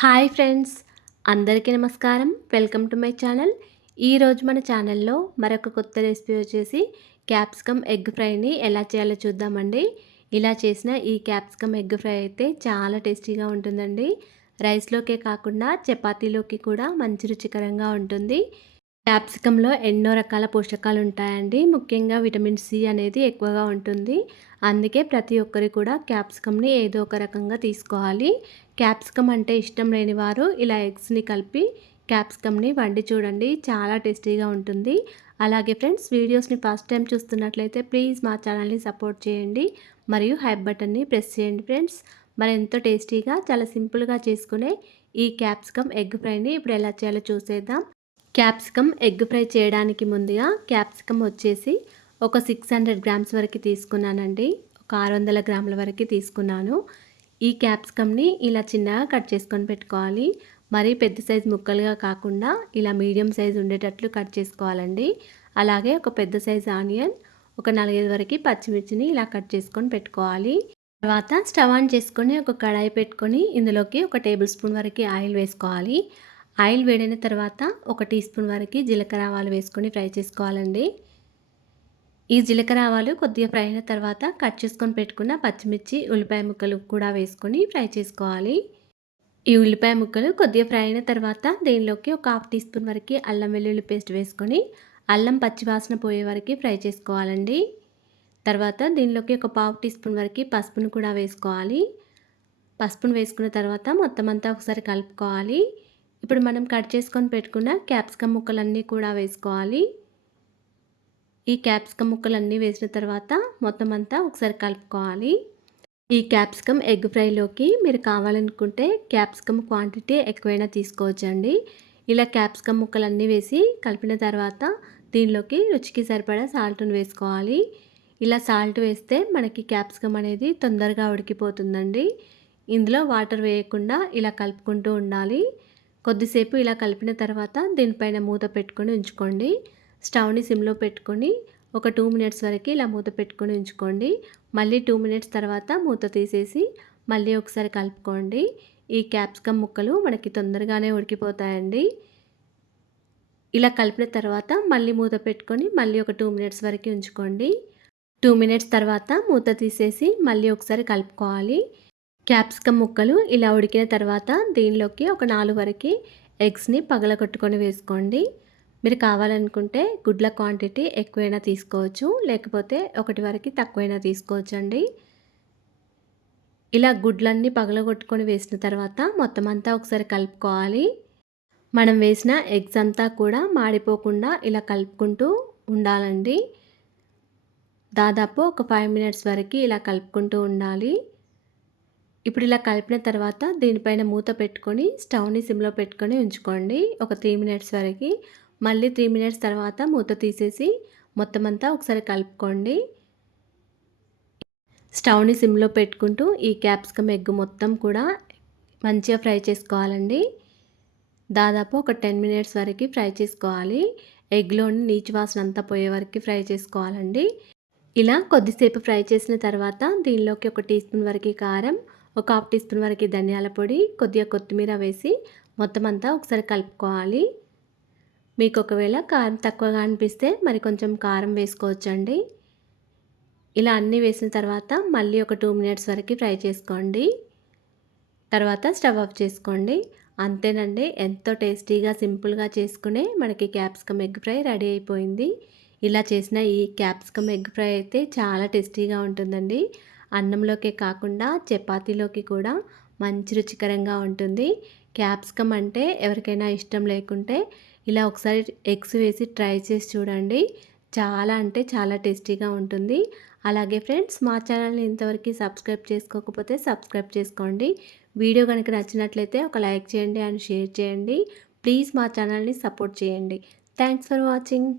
Hi friends, అందరికీ నమస్కారం. Welcome to my channel. ఈరోజు మన ఛానల్లో మరొక కొత్త రెసిపీ వచ్చేసి క్యాప్సికమ్ ఎగ్ ఫ్రైని ఎలా చేయాలో చూద్దామండి. ఇలా చేసిన ఈ క్యాప్సికమ్ ఎగ్ ఫ్రై అయితే చాలా టేస్టీగా ఉంటుందండి. రైస్లోకే కాకుండా చపాతీలోకి కూడా మంచి రుచికరంగా ఉంటుంది. క్యాప్సికంలో ఎన్నో రకాల పోషకాలు ఉంటాయండి. ముఖ్యంగా విటమిన్ సి అనేది ఎక్కువగా ఉంటుంది. అందుకే ప్రతి ఒక్కరు కూడా క్యాప్సికమ్ని ఏదో ఒక రకంగా తీసుకోవాలి. క్యాప్సికమ్ అంటే ఇష్టం లేని వారు ఇలా ఎగ్స్ని కలిపి క్యాప్సికమ్ని వండి చూడండి, చాలా టేస్టీగా ఉంటుంది. అలాగే ఫ్రెండ్స్, వీడియోస్ని ఫస్ట్ టైం చూస్తున్నట్లయితే ప్లీజ్ మా ఛానల్ని సపోర్ట్ చేయండి మరియు హైప్ బటన్ని ప్రెస్ చేయండి ఫ్రెండ్స్. మరి ఎంతో టేస్టీగా చాలా సింపుల్గా చేసుకునే ఈ క్యాప్సికమ్ ఎగ్ ఫ్రైని ఇప్పుడు ఎలా చేయాలో చూసేద్దాం. క్యాప్సికమ్ ఎగ్ ఫ్రై చేయడానికి ముందుగా క్యాప్సికమ్ వచ్చేసి ఒక 600 గ్రామ్స్ వరకు తీసుకున్నానండి. ఒక 600 గ్రాముల వరకు తీసుకున్నాను. ఈ క్యాప్సికమ్ని ఇలా చిన్నగా కట్ చేసుకొని పెట్టుకోవాలి. మరీ పెద్ద సైజు ముక్కలుగా కాకుండా ఇలా మీడియం సైజు ఉండేటట్లు కట్ చేసుకోవాలండి. అలాగే ఒక పెద్ద సైజు ఆనియన్, ఒక 4-5 వరకు పచ్చిమిర్చిని ఇలా కట్ చేసుకొని పెట్టుకోవాలి. తర్వాత స్టవ్ ఆన్ చేసుకొని ఒక కడాయి పెట్టుకొని ఇందులోకి ఒక టేబుల్ స్పూన్ వరకు ఆయిల్ వేసుకోవాలి. ఆయిల్ వేడైన తర్వాత ఒక టీ స్పూన్ వరకు జీలకర్ర ఆవాలు వేసుకొని ఫ్రై చేసుకోవాలండి. ఈ జీలకర్ర ఆవాలు కొద్దిగా ఫ్రై అయిన తర్వాత కట్ చేసుకొని పెట్టుకున్న పచ్చిమిర్చి, ఉల్లిపాయ ముక్కలు కూడా వేసుకొని ఫ్రై చేసుకోవాలి. ఈ ఉల్లిపాయ ముక్కలు కొద్దిగా ఫ్రై అయిన తర్వాత దీనిలోకి ఒక హాఫ్ టీ స్పూన్ వరకు అల్లం వెల్లుల్లి పేస్ట్ వేసుకొని అల్లం పచ్చివాసన పోయే వరకు ఫ్రై చేసుకోవాలండి. తర్వాత దీనిలోకి ఒక పావు టీ స్పూన్ వరకు పసుపును కూడా వేసుకోవాలి. పసుపును వేసుకున్న తర్వాత మొత్తం అంతా ఒకసారి కలుపుకోవాలి. ఇప్పుడు మనం కట్ చేసుకొని పెట్టుకున్న క్యాప్సికమ్ ముక్కలన్నీ కూడా వేసుకోవాలి. ఈ క్యాప్సికమ్ ముక్కలన్నీ వేసిన తర్వాత మొత్తం అంతా ఒకసారి కలుపుకోవాలి. ఈ క్యాప్సికమ్ ఎగ్ ఫ్రైలోకి మీరు కావాలనుకుంటే క్యాప్సికమ్ క్వాంటిటీ ఎక్కువైనా తీసుకోవచ్చండి. ఇలా క్యాప్సికమ్ ముక్కలన్నీ వేసి కలిపిన తర్వాత దీనిలోకి రుచికి సరిపడా సాల్ట్ను వేసుకోవాలి. ఇలా సాల్ట్ వేస్తే మనకి క్యాప్సికమ్ అనేది తొందరగా ఉడికిపోతుందండి. ఇందులో వాటర్ వేయకుండా ఇలా కలుపుకుంటూ ఉండాలి. కొద్దిసేపు ఇలా కలిపిన తర్వాత దీనిపైన మూత పెట్టుకొని ఉంచుకోండి. స్టవ్ని సిమ్లో పెట్టుకొని ఒక 2 మినిట్స్ వరకు ఇలా మూత పెట్టుకొని ఉంచుకోండి. మళ్ళీ 2 మినిట్స్ తర్వాత మూత తీసేసి మళ్ళీ ఒకసారి కలుపుకోండి. ఈ క్యాప్సికమ్ ముక్కలు మనకి తొందరగానే ఉడికిపోతాయండి. ఇలా కలిపిన తర్వాత మళ్ళీ మూత పెట్టుకొని మళ్ళీ ఒక 2 మినిట్స్ వరకు ఉంచుకోండి. 2 మినిట్స్ తర్వాత మూత తీసేసి మళ్ళీ ఒకసారి కలుపుకోవాలి. క్యాప్సికమ్ ముక్కలు ఇలా ఉడికిన తర్వాత దీనిలోకి ఒక 4 వరకు ఎగ్స్ని పగలగొట్టుకొని వేసుకోండి. మీరు కావాలనుకుంటే గుడ్ల క్వాంటిటీ ఎక్కువైనా తీసుకోవచ్చు, లేకపోతే 1 వరకు తక్కువైనా తీసుకోవచ్చండి. ఇలా గుడ్లన్నీ పగలగొట్టుకొని వేసిన తర్వాత మొత్తం అంతా ఒకసారి కలుపుకోవాలి. మనం వేసిన ఎగ్స్ అంతా కూడా మాడిపోకుండా ఇలా కలుపుకుంటూ ఉండాలండి. దాదాపు ఒక 5 మినిట్స్ వరకు ఇలా కలుపుకుంటూ ఉండాలి. ఇప్పుడు ఇలా కలిపిన తర్వాత దీనిపైన మూత పెట్టుకొని స్టవ్ని సిమ్లో పెట్టుకొని ఉంచుకోండి ఒక 3 మినిట్స్ వరకు. మళ్ళీ 3 మినిట్స్ తర్వాత మూత తీసేసి మొత్తం అంతా ఒకసారి కలుపుకోండి. స్టవ్ని సిమ్లో పెట్టుకుంటూ ఈ క్యాప్సికమ్ ఎగ్ మొత్తం కూడా మంచిగా ఫ్రై చేసుకోవాలండి. దాదాపు ఒక 10 మినిట్స్ వరకు ఫ్రై చేసుకోవాలి. ఎగ్లోని నీచు వాసన అంతా పోయే వరకు ఫ్రై చేసుకోవాలండి. ఇలా కొద్దిసేపు ఫ్రై చేసిన తర్వాత దీనిలోకి ఒక టీ స్పూన్ వరకు కారం, ఒక హాఫ్ టీ స్పూన్ వరకు ధనియాల పొడి, కొద్దిగా కొత్తిమీర వేసి మొత్తం అంతా ఒకసారి కలుపుకోవాలి. మీకు ఒకవేళ కారం తక్కువగా అనిపిస్తే మరి కొంచెం కారం వేసుకోవచ్చండి. ఇలా అన్నీ వేసిన తర్వాత మళ్ళీ ఒక 2 మినిట్స్ వరకు ఫ్రై చేసుకోండి. తర్వాత స్టవ్ ఆఫ్ చేసుకోండి. అంతేనండి, ఎంతో టేస్టీగా సింపుల్గా చేసుకునే మనకి క్యాప్సికమ్ ఎగ్ ఫ్రై రెడీ అయిపోయింది. ఇలా చేసిన ఈ క్యాప్సికమ్ ఎగ్ ఫ్రై అయితే చాలా టేస్టీగా ఉంటుందండి. అన్నంలోకే కాకుండా చపాతీలోకి కూడా మంచి రుచికరంగా ఉంటుంది. క్యాప్సికమ్ అంటే ఎవరికైనా ఇష్టం లేకుంటే ఇలా ఒకసారి ఎగ్స్ వేసి ట్రై చేసి చూడండి. చాలా అంటే చాలా టేస్టీగా ఉంటుంది. అలాగే ఫ్రెండ్స్, మా ఛానల్ని ఇంతవరకు సబ్స్క్రైబ్ చేసుకోకపోతే సబ్స్క్రైబ్ చేసుకోండి. వీడియో కనుక నచ్చినట్లయితే ఒక లైక్ చేయండి అండ్ షేర్ చేయండి. ప్లీజ్ మా ఛానల్ని సపోర్ట్ చేయండి. Thanks for watching.